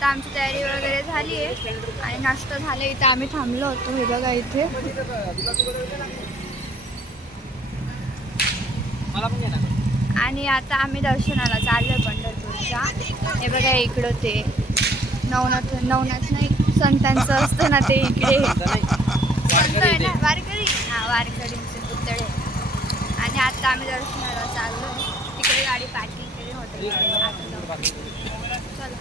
आता आमची तयारी वगैरे झाली आहे आणि नाश्ता झाला. इथे आम्ही थांबलो होतो. हे बघा इथे आणि आता आम्ही दर्शनाला चाललोय पंढरपूरच्या. हे बघा इकडं ते नवनाथ नाही संतांचं असतं ना ते इकडे संत आहे ना वारकरी. हा वारकरींचे पुतळे. आणि आता आम्ही दर्शनाला चाललोय. तिकडे गाडी पार्किंग केली हॉटेल. चला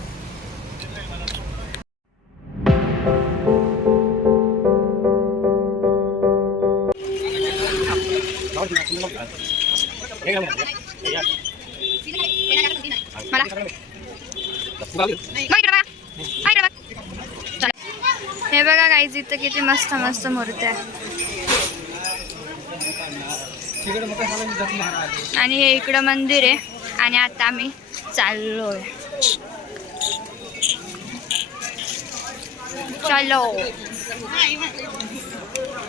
हे बघा गाईज इथं किती मस्त मस्त मूर्त्या आणि हे इकडं मंदिर आहे. आणि आता आम्ही चाललोय. चलो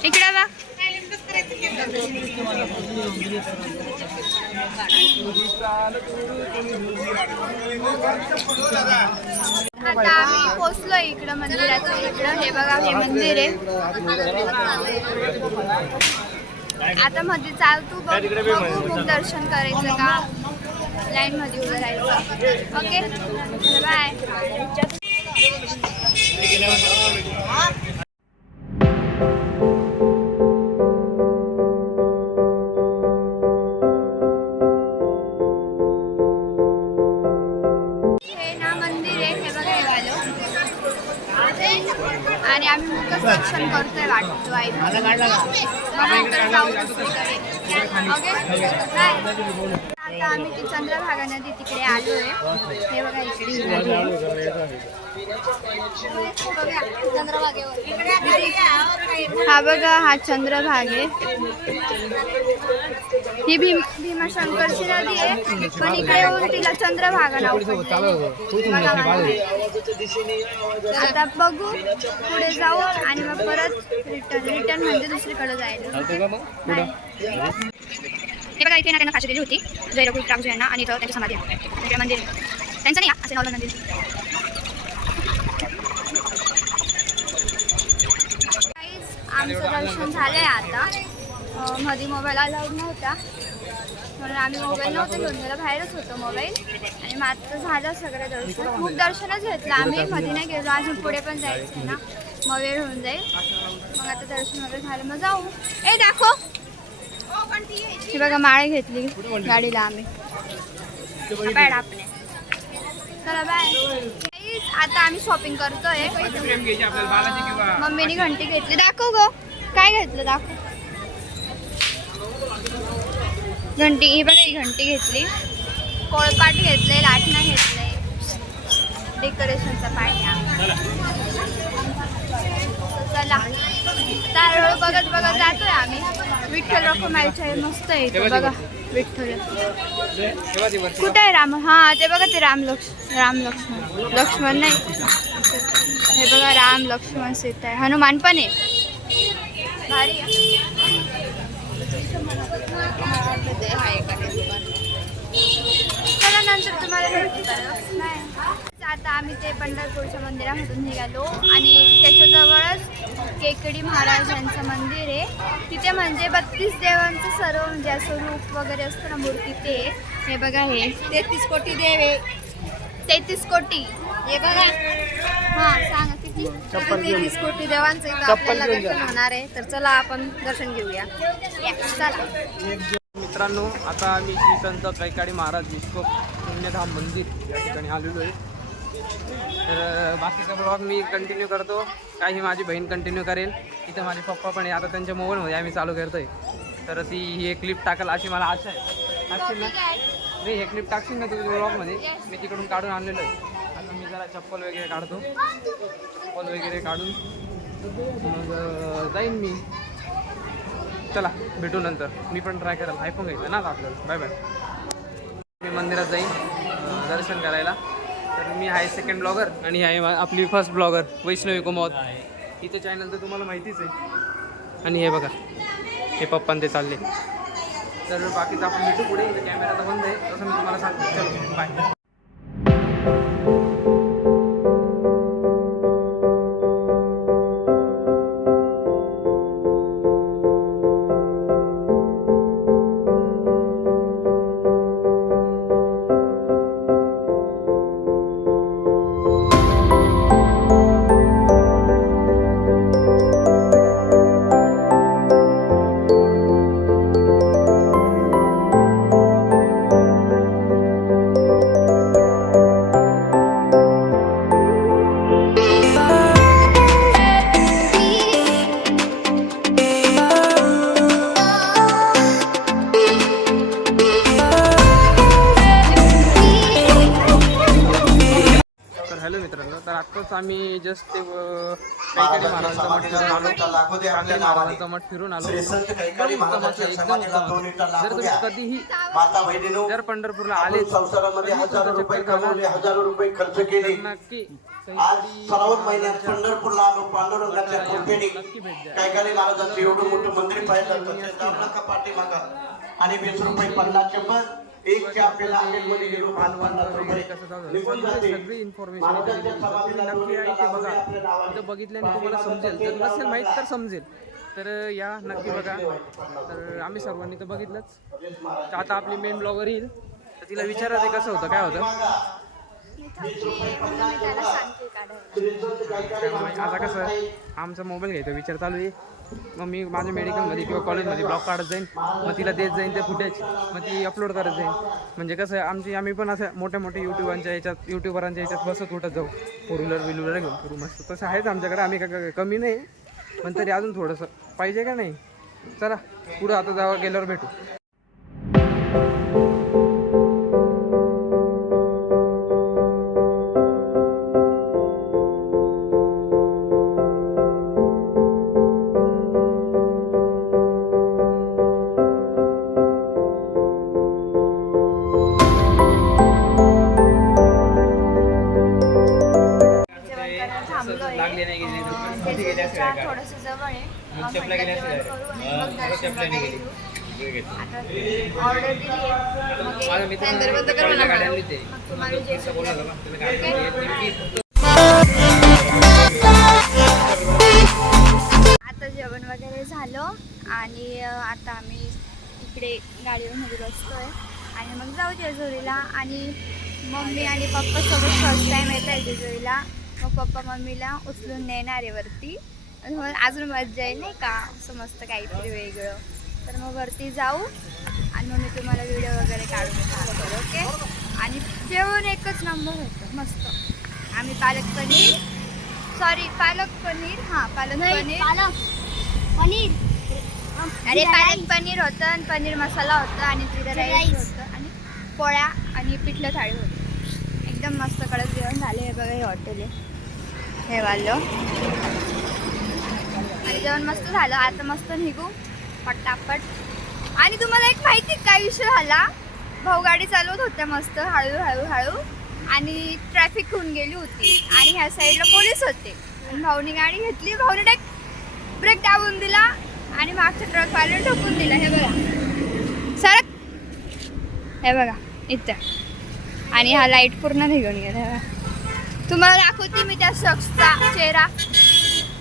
इकडे बघ. आता आम्ही पोचलोय इकडं मंदिराच्या इकडं. हे बघा हे मंदिर आहे. आता मध्ये चालतो बघू खूप दर्शन करायचं का लाईन मध्ये उभं राहायचं. Okay bye. आणि आम्ही मुखच दर्शन करतोय वाटतो. आता आम्ही ती चंद्रभागा नदी तिकडे आलोय. हे बघा इकडे हा बघा हा चंद्रभाग आहे. ही भीमाशंकरची नदी आहे पण इकडे येऊन तिला चंद्रभागा नाव पडलंय. आता बघू पुढे जाऊ आणि मग परत रिटर्न म्हणजे दुसरीकडे जायला. हे बघा इथे त्यांना फाशी दिली होती जयरघुल राघोजी यांना आणि इथं त्यांची समाधी आहे. इकडे मंदिर त्यांचं नाही असे नावलं मंदिर. आमचं दर्शन झालंय आता. मध्ये मोबाईल अलाउड नव्हता म्हणून आम्ही मोबाईल नव्हतं घेऊन गेलो. बाहेरच होतो मोबाईल. आणि मग आता झालं सगळं दर्शन. खूप दर्शनच घेतलं आम्ही. मध्ये नाही गेलो. अजून पुढे पण जायचं ना मग वेळ होऊन जाईल. मग आता दर्शन वगैरे झालं मग जाऊ. ए दाखव. हे बघा माळे घेतली गाडीला आम्ही. आपले चला बाय. आता आम्ही शॉपिंग करतोय. मम्मीने घंटी घेतली. दाखव ग काय घेतलं दाखव. घंटी ही बघा ही घंटी घेतली. कोळपाट घेतले. लाटणं घेतले. डेकोरेशनचा पाट्या. चला हळूहळू बघत बघत जातोय आम्ही. विठ्ठल रखुमाईच्या मस्त आहे इथे बघा. विठ्ठल कुठे आहे राम. हा ते बघा ते राम लक्ष्मण नाही. हे बघा राम लक्ष्मण सीता आहे. हनुमान पण आहे भारी. चला नंतर तुम्हाला भेटू. आता आम्ही ते पंढरपूरच्या मंदिरामधून निघालो आणि त्याच्याजवळच केकडी महाराज यांचं मंदिर आहे. तिथे म्हणजे 32 देवांचं सर्व म्हणजे असं रूप वगैरे असतं ना मूर्ती ते. हे बघा हे 33 कोटी देव आहे. 33 कोटी हे बघा. हां सांगा किती. 33 कोटी देवांचं इथं आपल्याला दर्शन होणार आहे. तर चला आपण दर्शन घेऊया. चला मित्रांनो आता आम्ही श्री संत कैकाडी महाराज विश्व पुण्यधाम मंदिर या ठिकाणी आलेलो आहे. तर बाकीचा ब्लॉग मी कंटिन्यू करतो. काही माझी बहीण कंटिन्यू करेल. इथं माझे पप्पा पण आहे. आता त्यांच्या मोबाईलमध्ये आम्ही चालू करतोय. तर ती ही एक क्लिप टाकेल अशी मला आशा आहे. टाकशील ना नाही हे क्लिप टाकशील ना तुझ्या ब्लॉगमध्ये. मी तिकडून काढून आणलेलो आहे. आता मी जरा चप्पल वगैरे काढतो. चप्पल वगैरे काढून मग जाईन मी. चला भेटू नंतर. मी पण ट्राय करेल. आयफोन घ्यायचं ना आपल्याला. Bye bye. मी मंदिरात जाईन दर्शन करायला. तर मी आहे सेकंड ब्लॉगर आणि आहे आपली फर्स्ट ब्लॉगर वैष्णवी कुमावत. हिचं चॅनल तर तुम्हाला माहितीच आहे. आणि हे बघा हे पप्पान ते चालले. तर बाकीचं आपण भेटू पुढे. इथं कॅमेरा तर बंद आहे तसं मी तुम्हाला सांगतो. चलो बाय. हॅलो मित्रांनो, तर आत्ताच आम्ही जस्ट ते कैकाडी महाराजांचा मठ फिरून आलो. चांगली महाराजांचा मठ फिरून आलो. एकदम उत्तम असं, एकदम उत्तम. जर तुम्ही कधीही जर पंढरपूरला आले नक्की श्रावण महिन्यात पंढरपूरला आलो पांडुरंगाच्या कृपेने कैकाडी महाराजांचं एवढं मोठं मंदिर पाहिलं पाठीमागा आणि 20 रुपये 50 चंबर एकच्या आपल्याला हॉटेलमध्ये गेलो 50 रुपये निघून जाते. सगळी इन्फॉर्मेशन नक्की आहे ते बघा. इथं बघितल्याने तुम्हाला समजेल, जर नसेल माहीत तर समजेल. तर या नक्की बघा. तर आम्ही सर्वांनी तर बघितलंच. आता आपली मेन ब्लॉगर येईल, तर तिला विचारा ते कसं होतं काय होतं. आता कसं आमचा मोबाईल घ्यायचा विचार चालू आहे. मग मी माझ्या मेडिकलमध्ये किंवा कॉलेजमध्ये ब्लॉग काढत जाईन, मग तिला देत जाईन ते फुटेज, मग ती अपलोड करत जाईन. म्हणजे कसं आम्ही पण असं मोठ्या युट्यूबरांच्या याच्यात बसत उठत जाऊ, 4 व्हीलर घेऊन फिरू मस्त. तसं आहेच आमच्याकडे, आम्ही काय कमी नाही, पण तरी अजून थोडंसं पाहिजे का नाही. चला पुढं आता जावा, गेल्यावर भेटू. थोडस जवळ आहे, ऑर्डर दिली आता जेवण वगैरे झालं आणि आता आम्ही इकडे गाडीवर बसतोय आणि मग जाऊ जेजुरीला. आणि मम्मी आणि पप्पा सोबत फर्स्ट टाइम येत आहे जेजुरीला. मग पप्पा मम्मीला उचलून नेणार आहे वरती, अजून मजा येईल नाही का, असं मस्त काहीतरी वेगळं. तर मग वरती जाऊ आणि मग मी तुम्हाला व्हिडिओ वगैरे काढून सांगतो. ओके. आणि जेवण एकच नंबर होतं मस्त. आम्ही पालक पनीर अरे पालक पनीर होतं आणि पनीर मसाला होता आणि जिरा राईस होतं आणि पोळ्या आणि पिठलं थाळी होती. एकदम मस्त कडक जेवण झाले. हे बघा, हे हॉटेल आहे, हे वालं. आणि जेवण मस्त झालं. आता मस्त निघू पटापट. आणि तुम्हाला एक माहिती काय विषय झाला, भाऊ गाडी चालवत होत्या मस्त हळू आणि ट्रॅफिक होऊन गेली होती आणि ह्या साईडला पोलीस होते आणि भाऊनी गाडी घेतली. भाऊने डायरेक्ट ब्रेक दाबून दिला आणि मागच्या ट्रकवाल्याने ठोकून दिला. हे बघा सडक, हे बघा इथं. आणि हा लाईट पूर्ण निघून गेला. तुम्हाला दाखवते मी त्या शख्सचा चेहरा,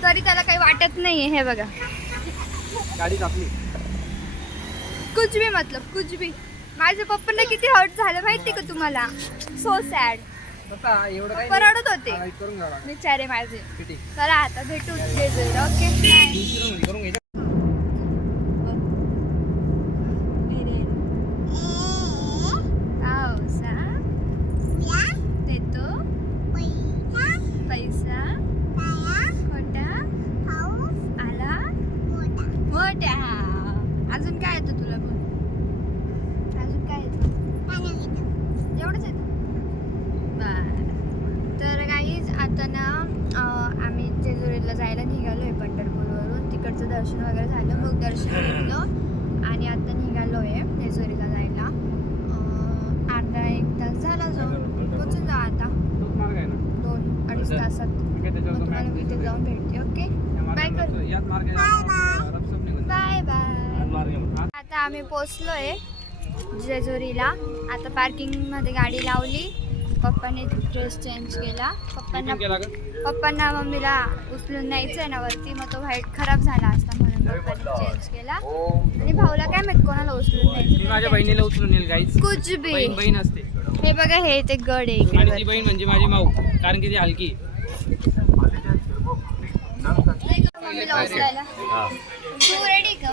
तरी त्याला काही वाटत नाहीये. हे बघा, गाडी कापली. कुछ भी. माझ्या पप्पांना किती हर्ट झालं माहिती का तुम्हाला. So sad. रडत होते बिचारे माझे. चला आता भेटू जेजुरीला. ओके. अजून काय येतं तुला? बोल, अजून काय येतं? एवढंच येतं. बरं. तर गाईज आता ना आम्ही जेजुरीला जायला निघालो आहे पंढरपूरवरून. तिकडचं दर्शन वगैरे झालं, मग दर्शन घेतलं आणि आता निघालो आहे जेजुरीला जायला. अर्धा 1 तास झाला जाऊन. पोचून जा आता 2-2.5 तासात. मग तुम्हाला मी इथे जाऊन भेटते. ओके, बाय कर. Bye bye. आता आम्ही पोचलोय जेजुरीला. आता पार्किंग मध्ये गाडी लावली. पप्पाने ड्रेस चेंज केला. पप्पांना मम्मीला उचलून न्यायचंय ना वरती, मग तो व्हाईट खराब झाला असता म्हणून पप्पाने चेंज केला. आणि भाऊला काय माहित कोणाला उचलून न्यायचं. माझ्या बहिणीला उचलून येईल गाईज. कुछ भी. बहीण असते. हे बघा, हे ते गड आहे इकडे. आणि ती बहीण म्हणजे माझी माऊ, कारण की ती हलकी. मम्मीला उचलायला. तू रेडी का?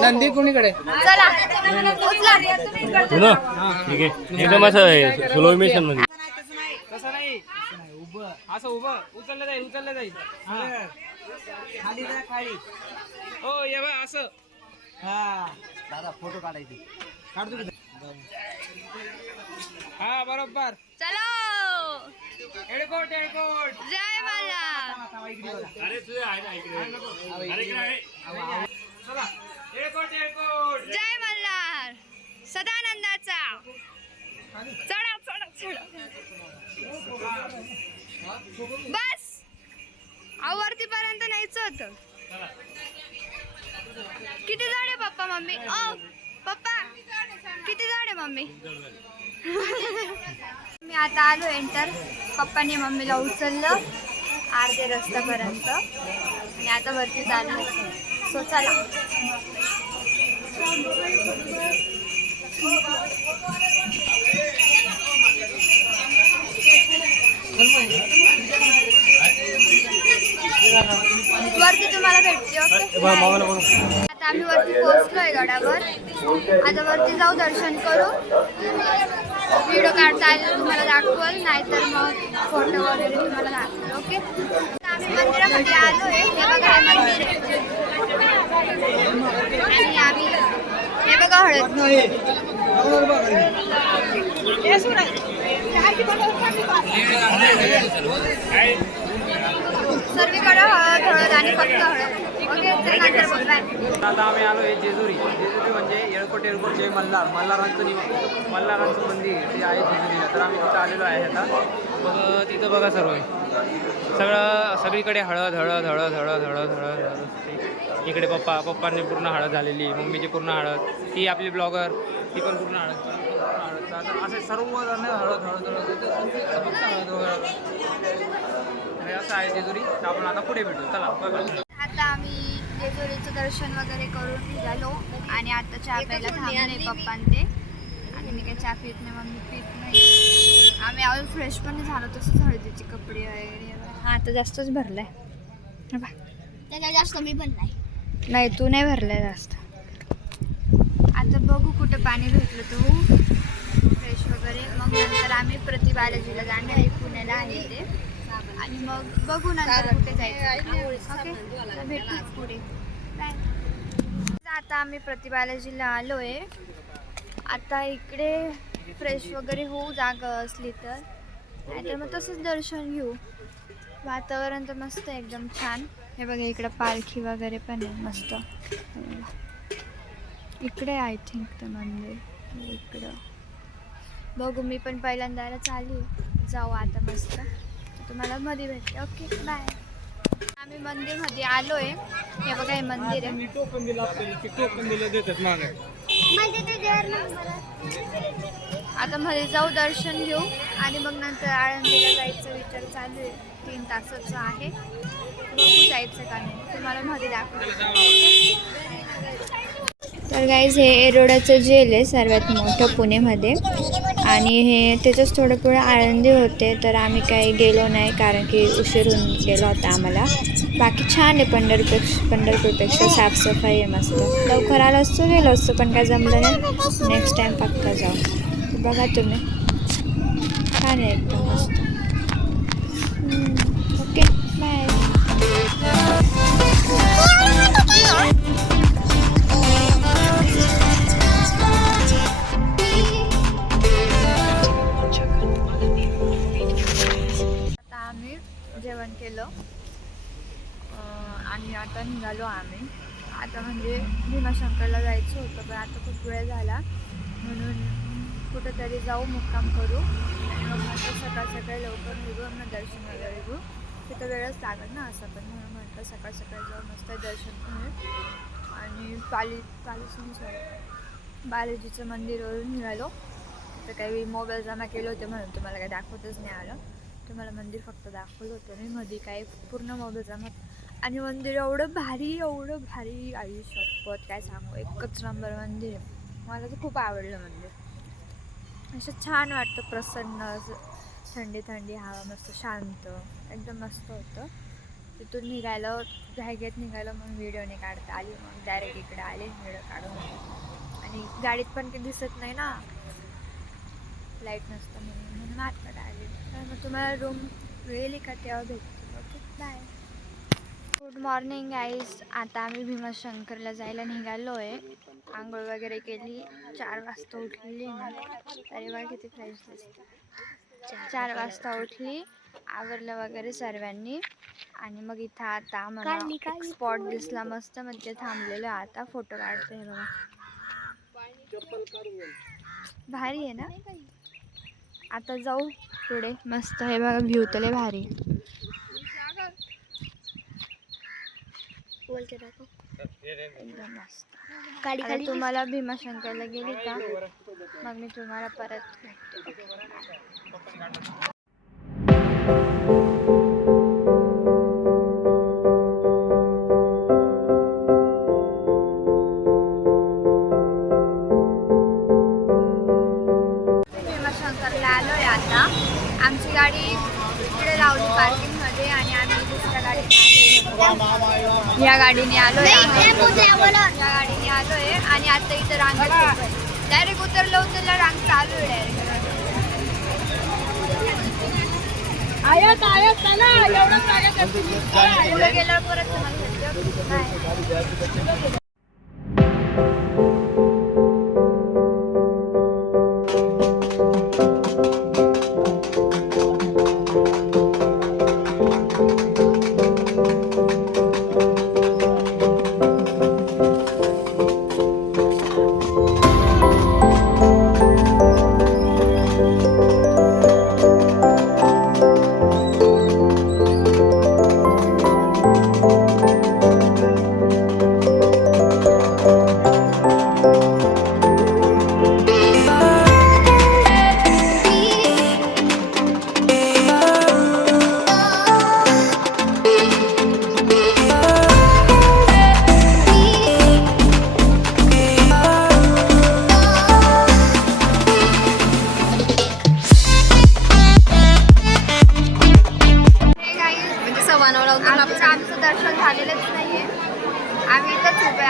नंदी कोणीकडे? चला उचला. ठीक आहे, एकदम असं स्लो मोशन मध्ये. तसं नाही, असं उभं उचललं जाईल. खाली जा, खाली. हो ये बा असं. हा दादा फोटो काढायचे. काढतो. हा बरोबर. चला. जय मल्हार. अरे तुझे आहे ना इकडे अरे इकडे आहे जय मल्हार. सदानंदाचा. चढा चढा चढा. बस आवरती पर्यंत नाहीच होतं. किती जड आहे पप्पा मम्मी? ओ पप्पा किती जड आहे मम्मी? मी आता आलो एंटर. पप्पाने मम्मीला उचललं अर्धे रस्त्यापर्यंत आणि आता वरती चाललो. सो चला. वरती तुम्हाला भेटते. ओके आता आम्ही वरती पोहोचलोय गडावर. आता वरती जाऊ, दर्शन करू. व्हिडिओ काढता आले तुम्हाला दाखवल, नाहीतर मग फोटो वगैरे तुम्हाला दाखवल. ओके आता आम्ही मंदिरामध्ये आलोय. हे बघा हे मंदिर आहे आणि आम्ही हे बघा हळद सर्वीकडे हळद हळद आणि फक्त हळद. ओके चल नंतर बघ. आता आम्ही आलो आहे जेजुरी. जेजुरी म्हणजे येळकोट जय मल्हार. मल्हारांचं मंदिर ते आहे जेजुरीला. तर आम्ही तिथं आलेलो आहे आता. मग तिथं बघा सर्व सगळीकडे हळद हळद हळद हळद हळद हळद हळद. इकडे पप्पांनी पूर्ण हळद झालेली, मम्मीची पूर्ण हळद, ती आपली ब्लॉगर ती पण पूर्ण हळद. आता असे सर्वजण हळद हळद हळद फक्त हळद वगैरे. असं आहे जेजुरी. तर आपण आता पुढे भेटू. चला बघा. आता आम्ही जेजुरीचं दर्शन वगैरे करून निघालो आणि आता चहा प्यायला थांबले पप्पां ते. आणि मी काही चहा पित नाही, मम्मी पित नाही. आम्ही अजून फ्रेश पण नाही झालो, तसंच हळदीचे कपडे वगैरे. हा आता जास्तच भरलाय. त्याच्या जास्त मी भरलाय. नाही तू नाही भरलाय जास्त. आता बघू कुठं पाणी भेटलं तर फ्रेश वगैरे. मग नंतर आम्ही प्रति बालाजीला जाणार आहे, पुण्याला आहे ते. आणि मग बघू नंतर कुठे जायचं. ओके भेटू पुढे. बाय. आता आम्ही प्रति बालाजीला आलो आहे. आता इकडे फ्रेश वगैरे होऊ जागा असली तर, नाहीतर मग तसंच दर्शन घेऊ. वातावरण तर मस्त आहे एकदम छान. हे बघा इकडं पालखी वगैरे पण आहे मस्त. इकडे आय थिंक ते मंदिर इकडं. बघू मी पण पहिल्यांदा चालू जाऊ आता मस्त. तुम्हाला मध्ये भेटते. Okay bye. आम्ही मंदिरमध्ये आलो आहे. हे बघा हे मंदिर आहे. आता मध्ये जाऊ, दर्शन घेऊ आणि मग नंतर आळंदीला जायचा विचार चालू आहे. 3 तासाचं आहे. बघू जायचं का नाही, तुम्हाला मध्ये दाखवतो. तर गाईज हे एरोडाचं जेल आहे सर्वात मोठं पुणेमध्ये. आणि हे त्याच्याच थोडं पुढे आळंदी होते. तर आम्ही काही गेलो नाही कारण की उशीर होऊन गेला होता आम्हाला. बाकी छान आहे. पंढरपूरपेक्षा साफसफाई आहे मस्त. लवकर आलो असतो गेलो असतो पण काय जमलं नाही. नेक्स्ट टाईम पक्का जाऊ. बघा तुम्ही छान आहे एकदम मस्त. Okay bye. जेवण केलं आणि आता निघालो आम्ही. आता म्हणजे भीमाशंकरला जायचं होतं पण आता खूप वेळ झाला म्हणून कुठंतरी जाऊ, मुक्काम करू. मग नंतर सकाळी लवकर निघू, मग दर्शन वगैरे घेऊ. तिथं वेळच लागेल ना असं पण, म्हणून म्हटलं सकाळी जाऊ मस्त दर्शन करू. आणि बालाजीचं मंदिरवरून निघालो. तर काही मोबाईल जमा केले होते म्हणून तुम्हाला काही दाखवतच नाही आलं. तुम्हाला मंदिर फक्त दाखवलं होतं मी मध्ये, काय पूर्ण मोबाईल जमा. आणि मंदिर एवढं भारी आई शपथ काय सांगू. एकच नंबर मंदिर आहे. मला तर खूप आवडलं मंदिर. असं छान वाटतं, प्रसन्न असं थंडी हवा मस्त शांत एकदम मस्त होतं. तिथून निघायला घाईघाईत निघायला मग व्हिडिओ नाही काढता आली. मग डायरेक्ट इकडे आले व्हिडिओ काढून. आणि गाडीत पण काही दिसत नाही ना, लाईट नसतं म्हणून आतमध्ये आले. तर मग तुम्हाला रूम वेळ का तेव्हा भेटतो. Okay bye. Good morning guys. आता आम्ही भीमाशंकरला जायला निघालो आहे. आंघोळ वगैरे केली. 4 वाजता उठलेली मी. अरे बघा किती फ्रेश दिसते. 4 वाजता उठली आवरलं वगैरे सर्वांनी आणि मग इथं आता मला एक स्पॉट दिसला मस्त, म्हणजे थांबलेलो आता फोटो काढते. हे बघा भारी आहे ना. आता जाऊ पुढे. मस्त हे बघा व्ह्यू तर लय भारी. एकदम मस्त. आता तुम्हाला भीमाशंकरला गेली का मग मी तुम्हाला परत भेटते. भीमाशंकरला आलोय आता. आमची गाडी इकडे लावली पार्किंगमध्ये आणि आम्ही दुसऱ्या गाडीने आलोय. या गाडीने आलोय आणि आता इथं रांगेत डायरेक्ट उतरलं रांग चालू आहे डायरेक्ट. पुढे गेल्यावर परत तुम्हाला आमचं दर्शन झालेलंच नाहीये. आम्ही इथंच उभे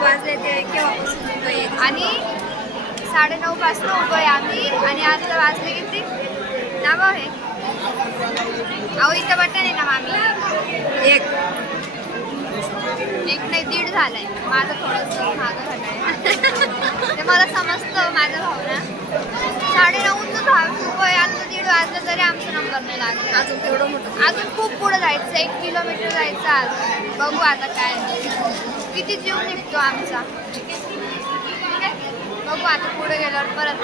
वाजले ते केव्हापासून उभे आणि 9:30 पासून उभे आम्ही आणि आता वाजले किती नाव आहे. अहो इथं बटन आहे ना मामी. एक नाही 1.5 झालाय. माझं थोडंसं मागं झालंय ते मला समजतं. माझ्या भावना 9:30चं उभं आता 1.5 वाजलं तरी आमचा नंबर नाही लागला. अजून तेवढं मोठं अजून खूप पुढे जायचं. 1 किलोमीटर जायचं अजून. बघू आता काय किती जीव निघतो आमचा. ठीक आहे बघू आता पुढे गेल्यावर परत.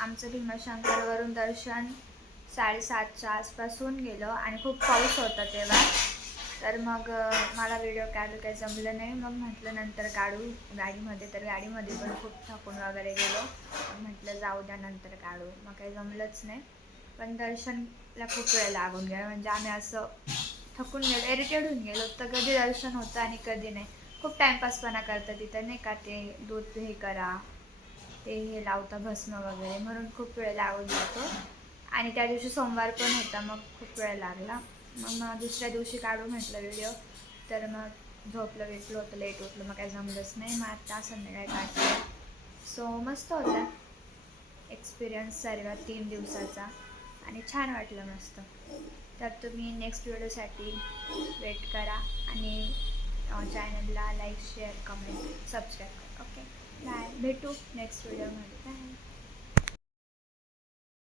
आमचं भीमाशंकरवरून दर्शन 7:30च्या आसपास होऊन गेलं आणि खूप पाऊस होता तेव्हा. तर मग मला व्हिडिओ काढायला काही जमलं नाही. मग म्हटलं नंतर काढू गाडीमध्ये. तर गाडीमध्ये पण खूप थकून वगैरे गेलो. म्हटलं जाऊ द्या नंतर काढू. मग काही जमलंच नाही. पण दर्शनला खूप वेळ लागून गेला. म्हणजे आम्ही असं थकून गेलो, इरिटेड होऊन गेलो. तर कधी दर्शन होतं आणि कधी नाही. खूप टाईमपासपणा करतात तिथं नाही का. ते दूध हे करा ते हे लावता भस्म वगैरे म्हणून खूप वेळ लागून जातो. आणि त्या दिवशी सोमवार पण होता मग खूप वेळ लागला. मग दुसऱ्या दिवशी काढू म्हटलं व्हिडिओ. तर मग झोपलं वेटलं होतं, लेट उठलं. मग काही जमलंच नाही. मग आता संध्याकाळी काढलं. सो मस्त होता एक्सपिरियन्स सर्व 3 दिवसाचा आणि छान वाटलं मस्त. तर तुम्ही नेक्स्ट व्हिडिओसाठी वेट करा आणि चॅनलला लाईक शेअर कमेंट सबस्क्राईब करा. Okay bye. भेटू नेक्स्ट व्हिडिओमध्ये. बाय.